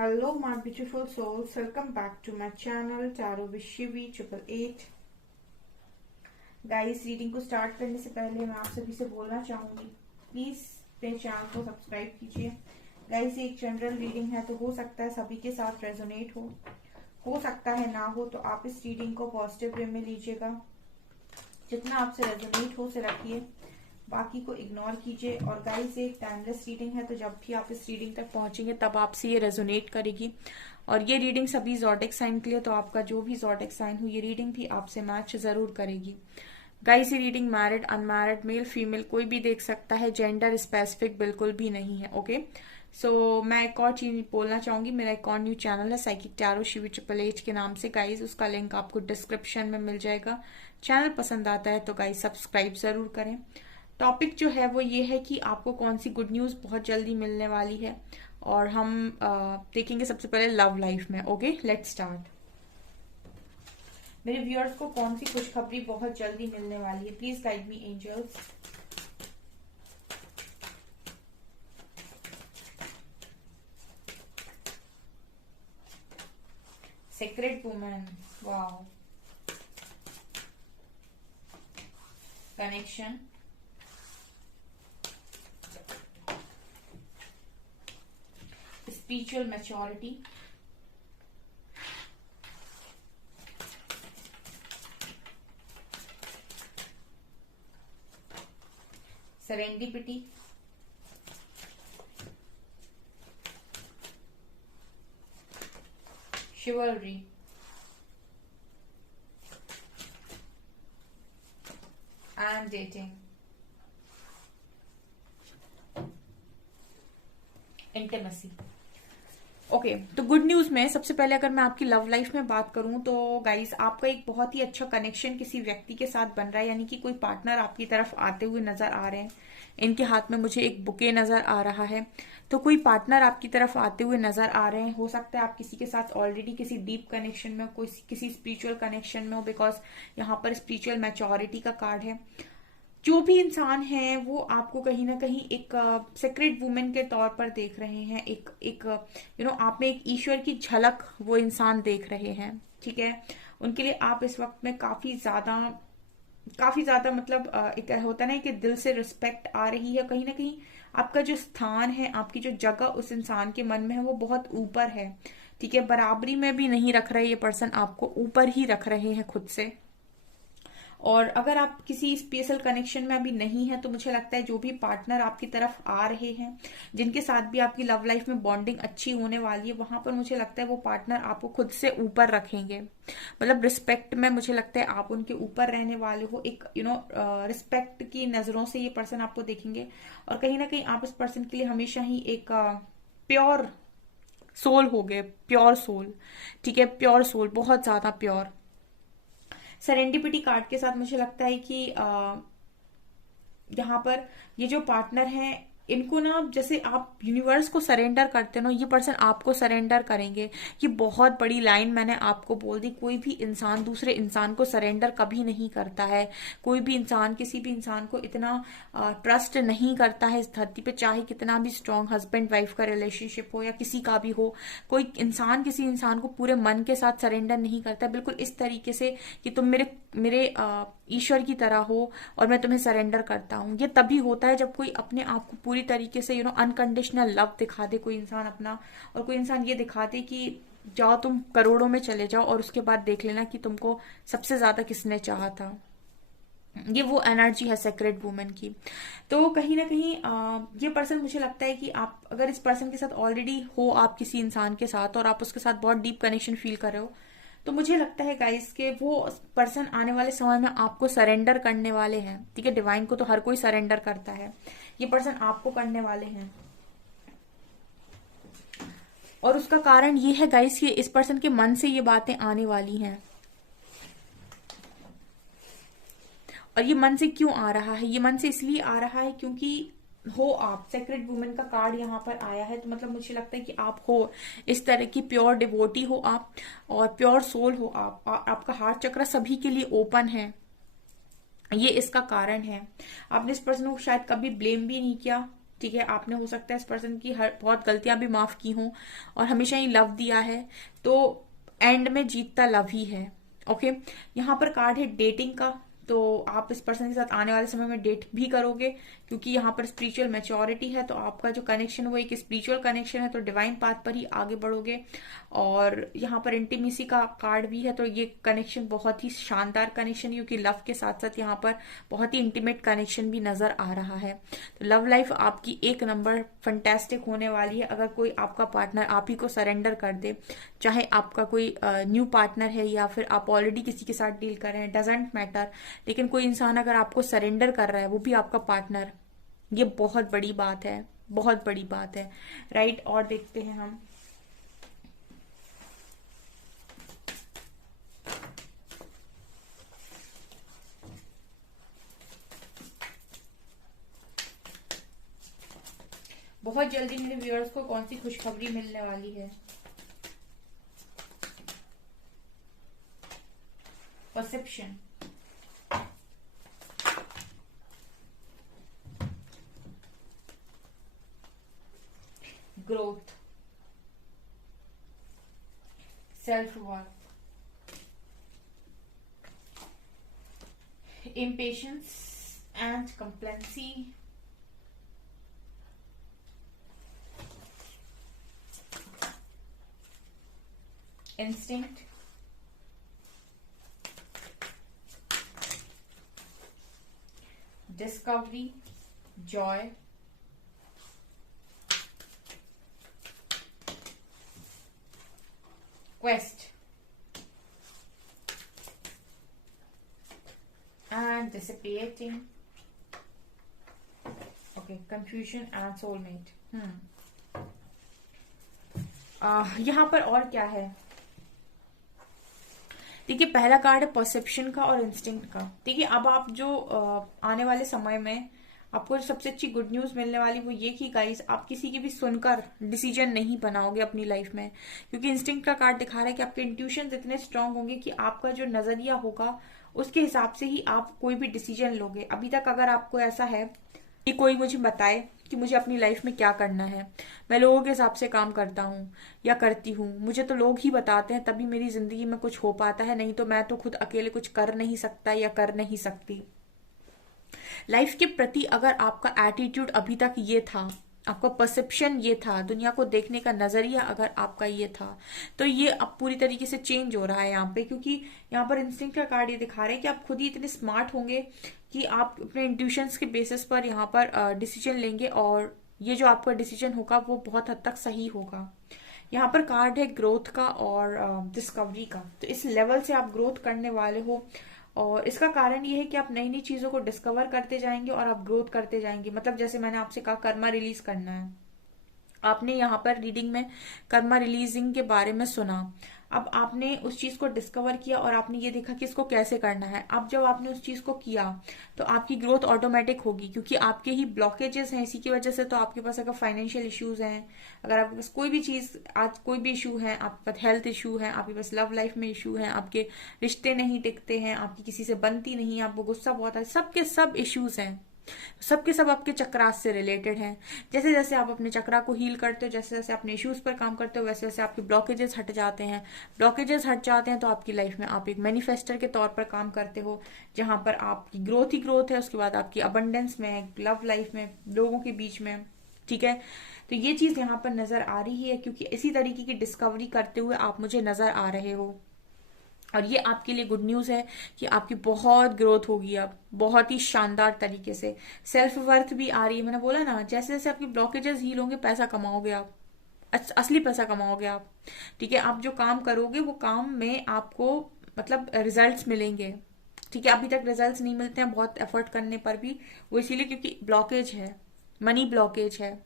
Hello my beautiful souls, welcome back to my channel Tarot with Shivi 888। Guys, reading को start करने से पहले मैं आप सभी से बोलना चाहूंगी, प्लीज मेरे चैनल को सब्सक्राइब कीजिए। गाइस, ये एक जनरल रीडिंग है, तो हो सकता है सभी के साथ रेजोनेट हो सकता है ना हो, तो आप इस रीडिंग को पॉजिटिव वे में लीजिएगा। जितना आपसे रेजोनेट हो उसे रखिए, बाकी को इग्नोर कीजिए। और गाइस, ये एक टाइमलेस रीडिंग है, तो जब भी आप इस रीडिंग तक पहुंचेंगे तब आपसे ये रेजोनेट करेगी। और ये रीडिंग सभी ज़ोडिक साइन के लिए, तो आपका जो भी ज़ोडिक साइन हो ये रीडिंग भी आपसे मैच जरूर करेगी। गाइस, ये reading married unmarried male female कोई भी देख सकता है, जेंडर स्पेसिफिक बिल्कुल भी नहीं है। ओके, सो मैं एक और चीज बोलना चाहूंगी, मेरा एक और न्यू चैनल है साइकिक टैरो शिवी 888 के नाम से। गाइस, उसका लिंक आपको डिस्क्रिप्शन में मिल जाएगा। चैनल पसंद आता है तो गाइस सब्सक्राइब जरूर करें। टॉपिक जो है वो ये है कि आपको कौन सी गुड न्यूज बहुत जल्दी मिलने वाली है, और हम देखेंगे सबसे पहले लव लाइफ में। Okay, let's start. मेरे व्यूअर्स को कौन सी खुशखबरी बहुत जल्दी मिलने वाली है, please guide me angels. Secret woman, wow, connection, spiritual maturity, serendipity, chivalry, and dating, intimacy। Okay, तो गुड न्यूज में सबसे पहले अगर मैं आपकी लव लाइफ में बात करूं तो गाइस, आपका एक बहुत ही अच्छा कनेक्शन किसी व्यक्ति के साथ बन रहा है, यानी कि कोई पार्टनर आपकी तरफ आते हुए नजर आ रहे हैं। इनके हाथ में मुझे एक बुके नजर आ रहा है, तो कोई पार्टनर आपकी तरफ आते हुए नजर आ रहे हैं। हो सकता है आप किसी के साथ ऑलरेडी किसी डीप कनेक्शन में हो, कोई किसी स्पिरिचुअल कनेक्शन में हो, बिकॉज यहाँ पर स्पिरिचुअल मैच्योरिटी का कार्ड है। जो भी इंसान है वो आपको कहीं ना कहीं एक सीक्रेट वुमेन के तौर पर देख रहे हैं। एक एक आप में एक ईश्वर की झलक वो इंसान देख रहे हैं। ठीक है, उनके लिए आप इस वक्त में काफी ज्यादा मतलब एक होता ना कि दिल से रिस्पेक्ट आ रही है। कहीं ना कहीं आपका जो स्थान है, आपकी जो जगह उस इंसान के मन में है वो बहुत ऊपर है। ठीक है, बराबरी में भी नहीं रख रहे ये पर्सन, आपको ऊपर ही रख रहे हैं खुद से। और अगर आप किसी स्पेशल कनेक्शन में अभी नहीं है, तो मुझे लगता है जो भी पार्टनर आपकी तरफ आ रहे हैं, जिनके साथ भी आपकी लव लाइफ में बॉन्डिंग अच्छी होने वाली है, वहां पर मुझे लगता है वो पार्टनर आपको खुद से ऊपर रखेंगे। मतलब रिस्पेक्ट में मुझे लगता है आप उनके ऊपर रहने वाले हो। एक रिस्पेक्ट की नजरों से ये पर्सन आपको देखेंगे, और कहीं ना कहीं आप इस पर्सन के लिए हमेशा ही एक प्योर सोल हो गए, प्योर सोल। ठीक है, प्योर सोल, बहुत ज्यादा प्योर। सेरेंडिपिटी कार्ड के साथ मुझे लगता है कि यहाँ पर ये जो पार्टनर हैं, इनको ना जैसे आप यूनिवर्स को सरेंडर करते हो ना, ये पर्सन आपको सरेंडर करेंगे। ये बहुत बड़ी लाइन मैंने आपको बोल दी। कोई भी इंसान दूसरे इंसान को सरेंडर कभी नहीं करता है। कोई भी इंसान किसी भी इंसान को इतना ट्रस्ट नहीं करता है इस धरती पे, चाहे कितना भी स्ट्रांग हस्बैंड वाइफ का रिलेशनशिप हो या किसी का भी हो। कोई इंसान किसी इंसान को पूरे मन के साथ सरेंडर नहीं करता, बिल्कुल इस तरीके से कि तुम मेरे मेरे ईश्वर की तरह हो और मैं तुम्हें सरेंडर करता हूँ। ये तभी होता है जब कोई अपने आप को पूरी तरीके से अनकंडीशनल लव दिखा दे कोई इंसान अपना, और कोई इंसान ये दिखा दे कि जाओ तुम करोड़ों में चले जाओ और उसके बाद देख लेना कि तुमको सबसे ज्यादा किसने चाहा था। ये वो एनर्जी है सेक्रेट वुमेन की। तो कहीं ना कहीं ये पर्सन, मुझे लगता है कि आप अगर इस पर्सन के साथ ऑलरेडी हो, आप किसी इंसान के साथ, और आप उसके साथ बहुत डीप कनेक्शन फील कर रहे हो, तो मुझे लगता है गाइस के वो पर्सन आने वाले समय में आपको सरेंडर करने वाले हैं। ठीक है, डिवाइन को तो हर कोई सरेंडर करता है, ये पर्सन आपको करने वाले हैं। और उसका कारण ये है गाइस कि इस पर्सन के मन से ये बातें आने वाली हैं। और ये मन से क्यों आ रहा है? ये मन से इसलिए आ रहा है क्योंकि हो आप सेक्रेट वुमेन का कार्ड यहाँ पर आया है, तो मतलब मुझे लगता है कि आप हो इस तरह की प्योर डिवोटी हो आप, और प्योर सोल हो आप। आपका हार्ट चक्र सभी के लिए ओपन है, ये इसका कारण है। आपने इस पर्सन को शायद कभी ब्लेम भी नहीं किया, ठीक है, आपने हो सकता है इस पर्सन की हर बहुत गलतियां भी माफ की हों और हमेशा ही लव दिया है, तो एंड में जीतता लव ही है। ओके, यहाँ पर कार्ड है डेटिंग का, तो आप इस पर्सन के साथ आने वाले समय में डेट भी करोगे, क्योंकि यहाँ पर स्पिरिचुअल मैच्योरिटी है, तो आपका जो कनेक्शन वो एक स्पिरिचुअल कनेक्शन है, तो डिवाइन पाथ पर ही आगे बढ़ोगे। और यहाँ पर इंटीमेसी का कार्ड भी है, तो ये कनेक्शन बहुत ही शानदार कनेक्शन है, क्योंकि लव के साथ साथ यहाँ पर बहुत ही इंटीमेट कनेक्शन भी नजर आ रहा है। तो लव लाइफ आपकी एक नंबर फंटेस्टिक होने वाली है, अगर कोई आपका पार्टनर आप ही को सरेंडर कर दे, चाहे आपका कोई न्यू पार्टनर है या फिर आप ऑलरेडी किसी के साथ डील कर रहे हैं, डजेंट मैटर, लेकिन कोई इंसान अगर आपको सरेंडर कर रहा है, वो भी आपका पार्टनर, ये बहुत बड़ी बात है, बहुत बड़ी बात है, राइट। और देखते हैं हम, बहुत जल्दी मेरे व्यूअर्स को कौन सी खुशखबरी मिलने वाली है। Perception, growth, self worth, impatience and complacency, instinct, discovery, joy, quest and dissipating, okay, confusion and soulmate। यहाँ पर और क्या है, देखिए पहला कार्ड है परसेप्शन का और इंस्टिंक्ट का। देखिए अब आप जो आने वाले समय में आपको सबसे अच्छी गुड न्यूज मिलने वाली वो ये कि गाइस आप किसी की भी सुनकर डिसीजन नहीं बनाओगे अपनी लाइफ में, क्योंकि इंस्टिंक्ट का कार्ड दिखा रहा है कि आपके इंट्यूशन इतने स्ट्रांग होंगे कि आपका जो नजरिया होगा उसके हिसाब से ही आप कोई भी डिसीजन लोगे। अभी तक अगर आपको ऐसा है कि कोई मुझे बताए कि मुझे अपनी लाइफ में क्या करना है, मैं लोगों के हिसाब से काम करता हूँ या करती हूँ, मुझे तो लोग ही बताते हैं तभी मेरी जिंदगी में कुछ हो पाता है, नहीं तो मैं तो खुद अकेले कुछ कर नहीं सकता या कर नहीं सकती। लाइफ के प्रति अगर आपका एटीट्यूड अभी तक ये था, आपका परसेप्शन ये था, दुनिया को देखने का नजरिया अगर आपका ये था, तो ये अब पूरी तरीके से चेंज हो रहा है यहाँ पे, क्योंकि यहाँ पर इंस्टिंक्ट का कार्ड ये दिखा रहे हैं कि आप खुद ही इतने स्मार्ट होंगे कि आप अपने इंट्यूशंस के बेसिस पर यहाँ पर डिसीजन लेंगे और ये जो आपका डिसीजन होगा वो बहुत हद तक सही होगा। यहाँ पर कार्ड है ग्रोथ का और डिस्कवरी का, तो इस लेवल से आप ग्रोथ करने वाले हो और इसका कारण ये है कि आप नई नई चीजों को डिस्कवर करते जाएंगे और आप ग्रोथ करते जाएंगे। मतलब जैसे मैंने आपसे कहा कर्मा रिलीज करना है, आपने यहाँ पर रीडिंग में कर्मा रिलीजिंग के बारे में सुना, अब आपने उस चीज को डिस्कवर किया और आपने ये देखा कि इसको कैसे करना है। अब जब आपने उस चीज को किया तो आपकी ग्रोथ ऑटोमेटिक होगी, क्योंकि आपके ही ब्लॉकेजेस हैं इसी की वजह से। तो आपके पास अगर फाइनेंशियल इश्यूज हैं, अगर आपके पास कोई भी चीज आज कोई भी इशू है, आपके पास हेल्थ इशू है, आपके पास लव लाइफ में इशू है, आपके रिश्ते नहीं टिकते हैं, आपकी किसी से बनती नहीं, आपको गुस्सा बहुत है, सबके सब इश्यूज हैं, सबके सब आपके चक्रास से रिलेटेड हैं। जैसे जैसे आप अपने चक्रा को हील करते हो, जैसे जैसे अपने इश्यूज पर काम करते हो, वैसे वैसे आपके ब्लॉकेजेस हट जाते हैं। ब्लॉकेजेस हट जाते हैं तो आपकी लाइफ में आप एक मैनिफेस्टर के तौर पर काम करते हो, जहां पर आपकी ग्रोथ ही ग्रोथ है, उसके बाद आपकी अबंडेंस में, लव लाइफ में, लोगों के बीच में। ठीक है, तो ये चीज यहाँ पर नजर आ रही है, क्योंकि इसी तरीके की डिस्कवरी करते हुए आप मुझे नजर आ रहे हो और ये आपके लिए गुड न्यूज है कि आपकी बहुत ग्रोथ होगी अब बहुत ही शानदार तरीके से। सेल्फ वर्थ भी आ रही है, मैंने बोला ना जैसे जैसे आपकी ब्लॉकेजेस हील होंगे पैसा कमाओगे आप, असली पैसा कमाओगे आप। ठीक है, आप जो काम करोगे वो काम में आपको मतलब रिजल्ट्स मिलेंगे। ठीक है, अभी तक रिजल्ट्स नहीं मिलते हैं बहुत एफर्ट करने पर भी, वो इसीलिए क्योंकि ब्लॉकेज है, मनी ब्लॉकेज है।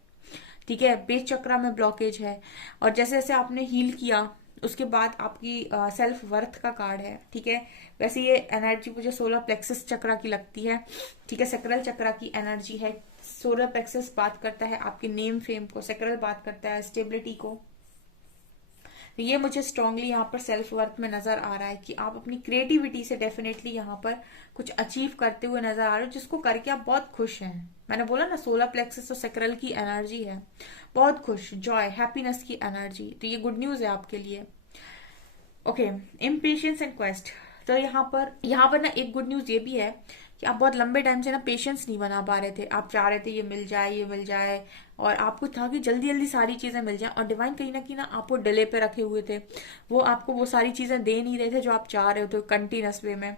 ठीक है, बेस चक्रा में ब्लॉकेज है और जैसे जैसे आपने हील किया उसके बाद आपकी सेल्फ वर्थ का कार्ड है। ठीक है, वैसे ये एनर्जी मुझे सोलर प्लेक्सस चक्रा की लगती है। ठीक है, सेक्रल चक्रा की एनर्जी है। सोलर प्लेक्सस बात करता है आपके नेम फेम को, सेक्रल बात करता है स्टेबिलिटी को, तो ये मुझे स्ट्रांगली यहाँ पर सेल्फ वर्थ में नजर आ रहा है कि आप अपनी क्रिएटिविटी से डेफिनेटली यहाँ पर कुछ अचीव करते हुए नजर आ रहे हो, जिसको करके आप बहुत खुश हैं। मैंने बोला ना, सोलर प्लेक्सस और सेक्रल की एनर्जी है, बहुत खुश, जॉय, हैप्पीनेस की एनर्जी। तो ये गुड न्यूज है आपके लिए। Okay, impatience and quest. तो यहाँ पर ना एक गुड न्यूज ये भी है कि आप बहुत लंबे टाइम से ना पेशेंस नहीं बना पा रहे थे। आप चाह रहे थे ये मिल जाए, ये मिल जाए, और आपको था कि जल्दी जल्दी सारी चीजें मिल जाए, और डिवाइन कहीं ना आपको डिले पे रखे हुए थे। वो आपको वो सारी चीजें दे नहीं रहे थे जो आप चाह रहे थे कंटिन्यूस वे में।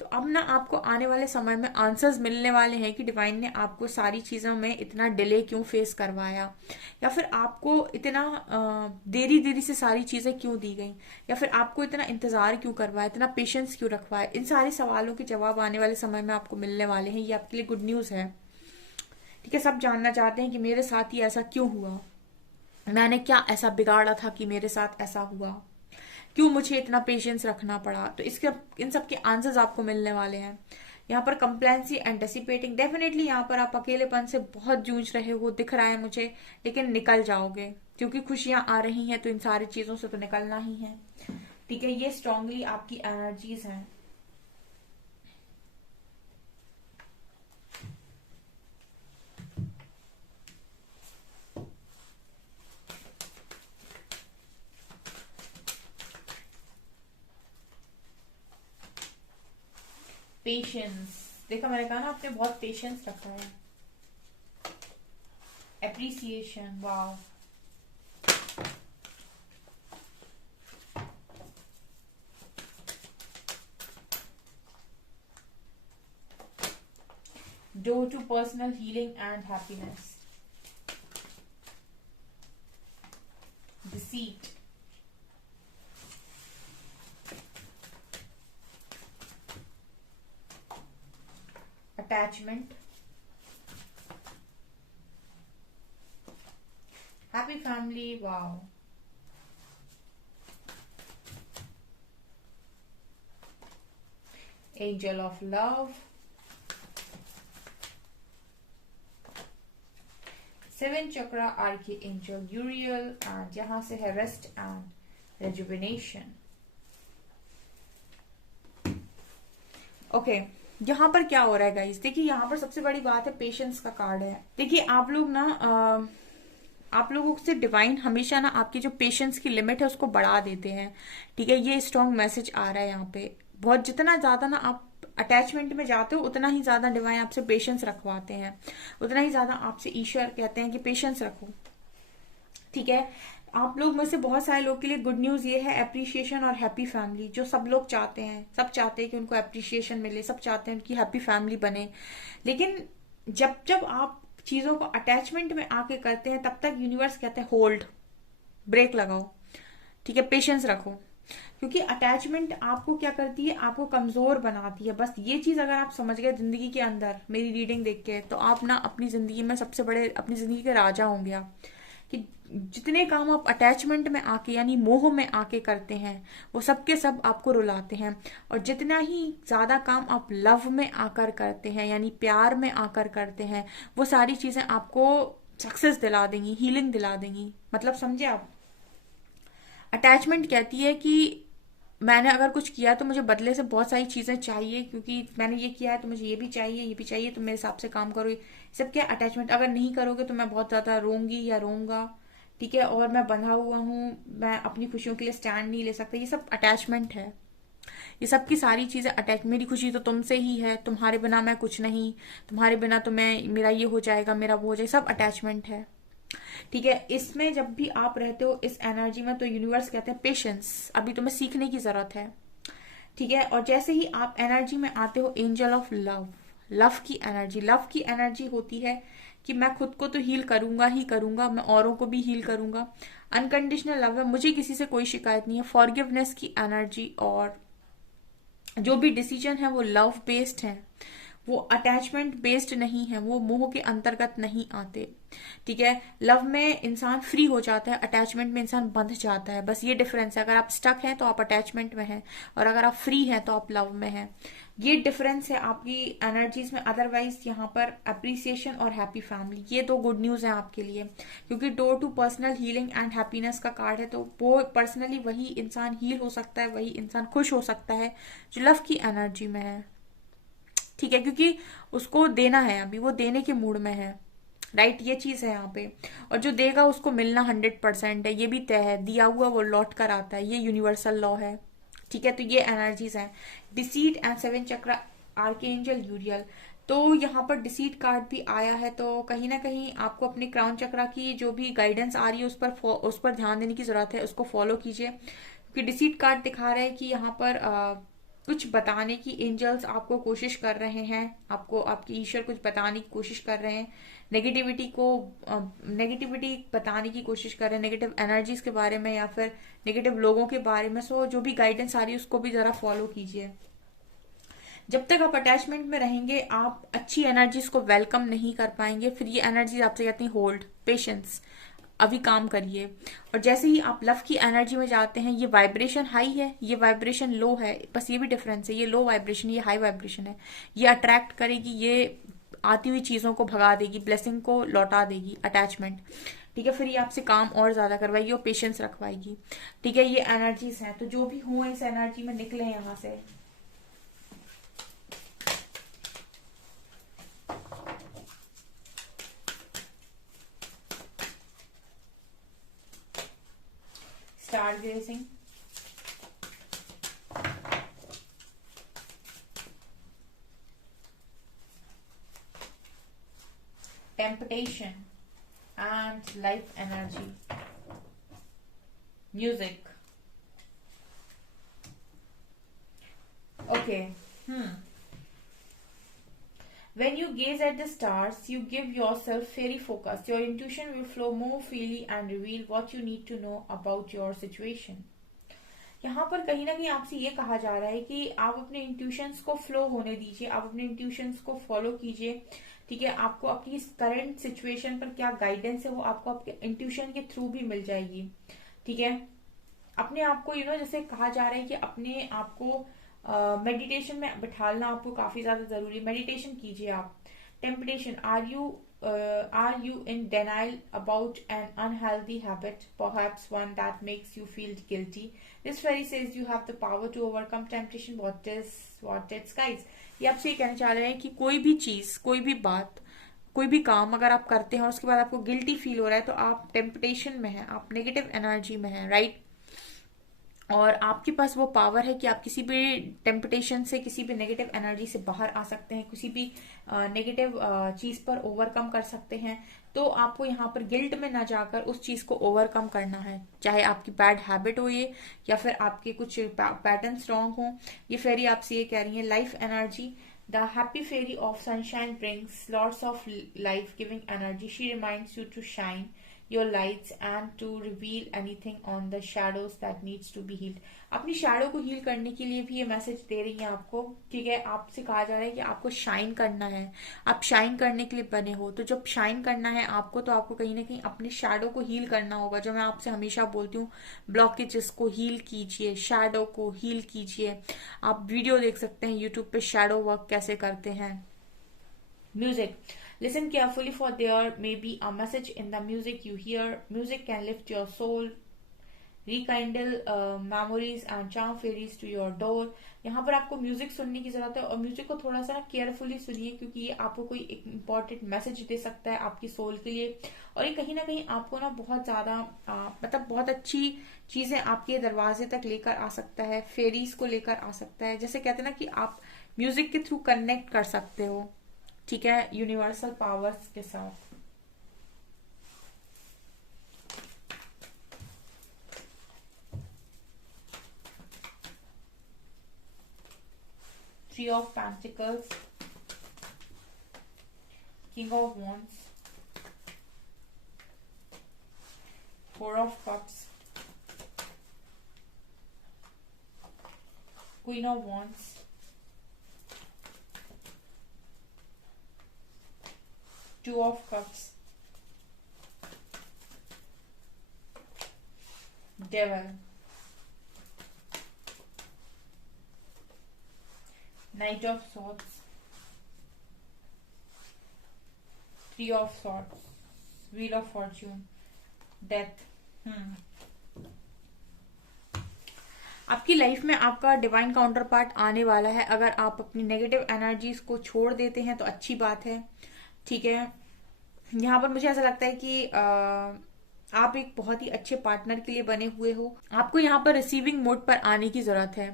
तो अब ना आपको आने वाले समय में आंसर्स मिलने वाले हैं कि डिवाइन ने आपको सारी चीजों में इतना डिले क्यों फेस करवाया, या फिर आपको इतना देरी देरी से सारी चीजें क्यों दी गई, या फिर आपको इतना इंतजार क्यों करवाया, इतना पेशेंस क्यों रखवाया। इन सारे सवालों के जवाब आने वाले समय में आपको मिलने वाले हैं। ये आपके लिए गुड न्यूज है। ठीक है, सब जानना चाहते हैं कि मेरे साथ ही ऐसा क्यों हुआ, मैंने क्या ऐसा बिगाड़ा था कि मेरे साथ ऐसा हुआ, क्यों मुझे इतना पेशेंस रखना पड़ा। तो इसके इन सब के आंसर्स आपको मिलने वाले हैं। यहाँ पर कंप्लेंसी, एंटिसिपेटिंग, डेफिनेटली यहाँ पर आप अकेलेपन से बहुत जूझ रहे हो दिख रहा है मुझे, लेकिन निकल जाओगे क्योंकि खुशियां आ रही हैं। तो इन सारी चीजों से तो निकलना ही है। ठीक है, ये स्ट्रांगली आपकी एनर्जीज हैं। पेशेंस, देखा, मैंने कहा ना आपने बहुत पेशेंस रखा है। Appreciation, wow, door to personal healing and happiness, deceit, attachment, happy family, wow, angel of love, seven chakra Archie angel यूरियल, and यहां से है रेस्ट एंड रेजुविनेशन। ओके, यहाँ पर क्या हो रहा है गाइस, देखिए यहाँ पर सबसे बड़ी बात है पेशेंस का कार्ड है। देखिए आप लोग ना आप लोगों से डिवाइन हमेशा ना आपकी जो पेशेंस की लिमिट है उसको बढ़ा देते हैं। ठीक है, ये स्ट्रॉन्ग मैसेज आ रहा है यहाँ पे। बहुत जितना ज्यादा ना आप अटैचमेंट में जाते हो उतना ही ज्यादा डिवाइन आपसे पेशेंस रखवाते हैं, उतना ही ज्यादा आपसे ईश्वर कहते हैं कि पेशेंस रखो। ठीक है, आप लोग में से बहुत सारे लोग के लिए गुड न्यूज ये है, एप्रिसिएशन और हैप्पी फैमिली, जो सब लोग चाहते हैं। सब चाहते हैं कि उनको एप्रिसिएशन मिले, सब चाहते हैं उनकी हैप्पी फैमिली बने। लेकिन जब जब आप चीजों को अटैचमेंट में आके करते हैं तब तक यूनिवर्स कहते हैं होल्ड, ब्रेक लगाओ। ठीक है, पेशेंस रखो, क्योंकि अटैचमेंट आपको क्या करती है, आपको कमजोर बनाती है। बस ये चीज अगर आप समझ गए जिंदगी के अंदर मेरी रीडिंग देख के, तो आप ना अपनी जिंदगी में सबसे बड़े, अपनी जिंदगी के राजा होंगे आप। कि जितने काम आप अटैचमेंट में आके यानी मोह में आके करते हैं वो सब के सब आपको रुलाते हैं, और जितना ही ज्यादा काम आप लव में आकर करते हैं यानी प्यार में आकर करते हैं, वो सारी चीजें आपको सक्सेस दिला देंगी, हीलिंग दिला देंगी। मतलब समझे आप, अटैचमेंट कहती है कि मैंने अगर कुछ किया तो मुझे बदले से बहुत सारी चीजें चाहिए, क्योंकि मैंने ये किया है तो मुझे ये भी चाहिए, ये भी चाहिए, तो मेरे हिसाब से काम करो। सब क्या अटैचमेंट, अगर नहीं करोगे तो मैं बहुत ज्यादा रोऊंगी या रोऊंगा। ठीक है, और मैं बंधा हुआ हूँ, मैं अपनी खुशियों के लिए स्टैंड नहीं ले सकता। ये सब अटैचमेंट है, ये सब की सारी चीजें अटैच। मेरी खुशी तो तुमसे ही है, तुम्हारे बिना मैं कुछ नहीं, तुम्हारे बिना तो मैं, मेरा ये हो जाएगा, मेरा वो हो जाएगा, सब अटैचमेंट है। ठीक है, इसमें जब भी आप रहते हो इस एनर्जी में, तो यूनिवर्स कहते हैं पेशेंस, अभी तुम्हें सीखने की जरूरत है। ठीक है, और जैसे ही आप एनर्जी में आते हो एंजल ऑफ लव, लव की एनर्जी, लव की एनर्जी होती है कि मैं खुद को तो हील करूंगा ही करूंगा, मैं औरों को भी हील करूंगा। अनकंडीशनल लव है, मुझे किसी से कोई शिकायत नहीं है। फॉरगिवनेस की एनर्जी, और जो भी डिसीजन है वो लव बेस्ड है, वो अटैचमेंट बेस्ड नहीं है, वो मोह के अंतर्गत नहीं आते। ठीक है, लव में इंसान फ्री हो जाता है, अटैचमेंट में इंसान बंध जाता है, बस ये डिफरेंस है। अगर आप स्टक हैं तो आप अटैचमेंट में हैं, और अगर आप फ्री हैं तो आप लव में हैं। ये डिफरेंस है आपकी एनर्जीज में। अदरवाइज यहाँ पर अप्रिसिएशन और हैप्पी फैमिली, ये दो गुड न्यूज है आपके लिए, क्योंकि door to personal healing and happiness का कार्ड है। तो वो पर्सनली वही इंसान हील हो सकता है, वही इंसान खुश हो सकता है जो लव की एनर्जी में है। ठीक है, क्योंकि उसको देना है, अभी वो देने के मूड में है, राइट, ये चीज है यहाँ पे। और जो देगा उसको मिलना 100% है, ये भी तय है, दिया हुआ वो लौट कर आता है, ये यूनिवर्सल लॉ है। ठीक है, तो ये एनर्जीज हैं। डिसीट एंड सेवन चक्र, आर्कएंजल यूरियल। तो यहाँ पर डिसीट कार्ड भी आया है, तो कहीं ना कहीं आपको अपने क्राउन चक्रा की जो भी गाइडेंस आ रही है उस पर ध्यान देने की जरूरत है, उसको फॉलो कीजिए। क्योंकि डिसीट कार्ड दिखा रहा है कि यहाँ पर कुछ बताने की एंजल्स आपको कोशिश कर रहे हैं, आपको आपके ईश्वर कुछ बताने की कोशिश कर रहे हैं, नेगेटिविटी बताने की कोशिश कर रहे हैं, नेगेटिव एनर्जीज के बारे में या फिर नेगेटिव लोगों के बारे में। सो जो भी गाइडेंस आ रही है उसको भी जरा फॉलो कीजिए। जब तक आप अटैचमेंट में रहेंगे आप अच्छी एनर्जीज को वेलकम नहीं कर पाएंगे, फिर ये एनर्जीज आपसे कहती हैं होल्ड, पेशेंस, अभी काम करिए। और जैसे ही आप लव की एनर्जी में जाते हैं, ये वाइब्रेशन हाई है, ये वाइब्रेशन लो है, बस ये भी डिफरेंस है, ये लो वाइब्रेशन, ये हाई वाइब्रेशन है। ये अट्रैक्ट करेगी, ये आती हुई चीजों को भगा देगी, ब्लेसिंग को लौटा देगी, अटैचमेंट। ठीक है, फिर ये आपसे काम और ज्यादा करवाएगी और पेशेंस रखवाएगी। ठीक है, ये एनर्जीज हैं, तो जो भी हो इस एनर्जी में निकले यहाँ से। Star gracing, temptation and life energy, music. Okay. When you gaze at the stars, you give yourself fairy focus. Your intuition will flow more freely and reveal what you need to know about your situation. यहाँ पर कहीं ना कहीं आपसे ये कहा जा रहा है कि आप अपने इंट्यूशंस को फ्लो होने दीजिए, आप अपने इंट्यूशंस को फॉलो कीजिए। ठीक है, आपको अपनी करंट सिचुएशन पर क्या गाइडेंस है वो आपको आपके इंट्यूशन के थ्रू भी मिल जाएगी। ठीक है, अपने आप को जैसे कहा जा रहा है कि अपने आप को मेडिटेशन में बिठालना आपको काफी ज्यादा जरूरी है, मेडिटेशन कीजिए आप। Temptation, are you in denial about an unhealthy habit, perhaps one that makes you feel guilty? This fairy says you have the power to overcome temptation. What it's guys, ये आपसे ये कहना चाह रहे हैं कि कोई भी चीज, कोई भी बात, कोई भी काम अगर आप करते हैं और उसके बाद आपको गिल्टी फील हो रहा है तो आप टेम्पटेशन में हैं, आप नेगेटिव एनर्जी में हैं, राइट। और आपके पास वो पावर है कि आप किसी भी टेम्पटेशन से, किसी भी नेगेटिव एनर्जी से बाहर आ सकते हैं, किसी भी नेगेटिव चीज पर ओवरकम कर सकते हैं। तो आपको यहाँ पर गिल्ट में ना जाकर उस चीज को ओवरकम करना है, चाहे आपकी बैड हैबिट हो ये, या फिर आपके कुछ पैटर्न रॉन्ग हो। ये फेरी आपसे ये कह रही है life energy, the happy fairy of sunshine brings lots of life giving energy, she reminds you to shine your lights and to reveal anything on the shadows that needs to be healed. अपनी shadow को heal करने के लिए भी ये message दे रही है आपको। ठीक है, आपसे कहा जा रहा है कि आपको शाइन करना है, आप शाइन करने के लिए बने हो। तो जब शाइन करना है आपको, तो आपको कहीं ना कहीं अपने शैडो को हील करना होगा। जो मैं आपसे हमेशा बोलती हूँ, ब्लॉकेजेस को हील कीजिए, शैडो को हील कीजिए। आप वीडियो देख सकते हैं यूट्यूब पे शैडो वर्क कैसे करते हैं। Music, listen carefully for there may be a message in the music you hear. Music can lift your soul, rekindle memories and charm fairies to your door. यहाँ पर आपको म्यूजिक सुनने की जरूरत है, और म्यूजिक को थोड़ा सा ना केयरफुली सुनिए, क्योंकि ये आपको कोई एक इम्पोर्टेंट मैसेज दे सकता है आपकी सोल के लिए। और ये कहीं ना कहीं आपको ना बहुत ज्यादा मतलब बहुत अच्छी चीजें आपके दरवाजे तक लेकर आ सकता है, फेरीज को लेकर आ सकता है। जैसे कहते हैं ना कि आप म्यूजिक के थ्रू कनेक्ट कर सकते हो, ठीक है, यूनिवर्सल पावर्स के साथ। Three of Pentacles, King of Wands, Four of Cups, Queen of Wands, Two of Cups, devil, night of swords, three of swords, wheel of Fortune, death. आपकी life में आपका डिवाइन काउंटर पार्ट आने वाला है। अगर आप अपनी नेगेटिव एनर्जीज को छोड़ देते हैं तो अच्छी बात है, ठीक है। यहाँ पर मुझे ऐसा लगता है कि आप एक बहुत ही अच्छे पार्टनर के लिए बने हुए हो। आपको यहाँ पर रिसीविंग मोड पर आने की जरूरत है,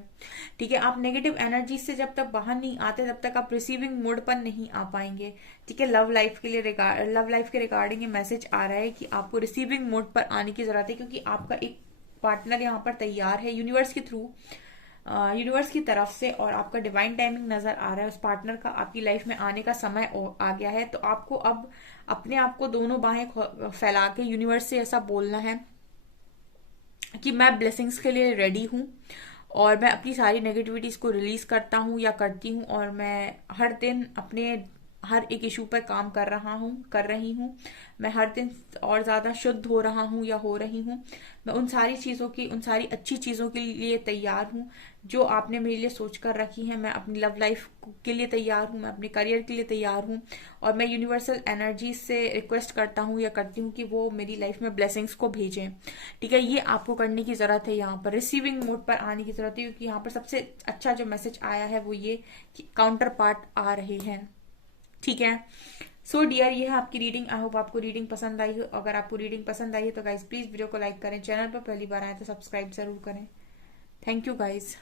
ठीक है। आप नेगेटिव एनर्जी से जब तक बाहर नहीं आते तब तक आप रिसीविंग मोड पर नहीं आ पाएंगे, ठीक है। लव लाइफ के रिगार्डिंग ये मैसेज आ रहा है कि आपको रिसीविंग मोड पर आने की जरूरत है, क्योंकि आपका एक पार्टनर यहाँ पर तैयार है यूनिवर्स के थ्रू, यूनिवर्स की तरफ से, और आपका डिवाइन टाइमिंग नजर आ रहा है। उस पार्टनर का आपकी लाइफ में आने का समय आ गया है। तो आपको अब अपने आप को दोनों बाहें फैला के यूनिवर्स से ऐसा बोलना है कि मैं ब्लेसिंग्स के लिए रेडी हूँ, और मैं अपनी सारी नेगेटिविटीज को रिलीज करता हूँ या करती हूँ, और मैं हर दिन अपने हर एक इशू पर काम कर रही हूँ। मैं हर दिन और ज्यादा शुद्ध हो रहा हूँ या हो रही हूँ। मैं उन सारी अच्छी चीजों के लिए तैयार हूँ जो आपने मेरे लिए सोच कर रखी है। मैं अपनी लव लाइफ के लिए तैयार हूँ, मैं अपने करियर के लिए तैयार हूँ, और मैं यूनिवर्सल एनर्जी से रिक्वेस्ट करता हूँ या करती हूँ कि वो मेरी लाइफ में ब्लेसिंग्स को भेजें, ठीक है। ये आपको करने की जरूरत है, यहाँ पर रिसीविंग मोड पर आने की जरूरत है, क्योंकि यहाँ पर सबसे अच्छा जो मैसेज आया है वो ये कि काउंटर पार्ट आ रहे हैं, ठीक है। सो डियर, ये है आपकी रीडिंग। आई होप आपको रीडिंग पसंद आई हो। अगर आपको रीडिंग पसंद आई है तो गाइज प्लीज वीडियो को लाइक करें, चैनल पर पहली बार आए तो सब्सक्राइब जरूर करें। Thank you guys.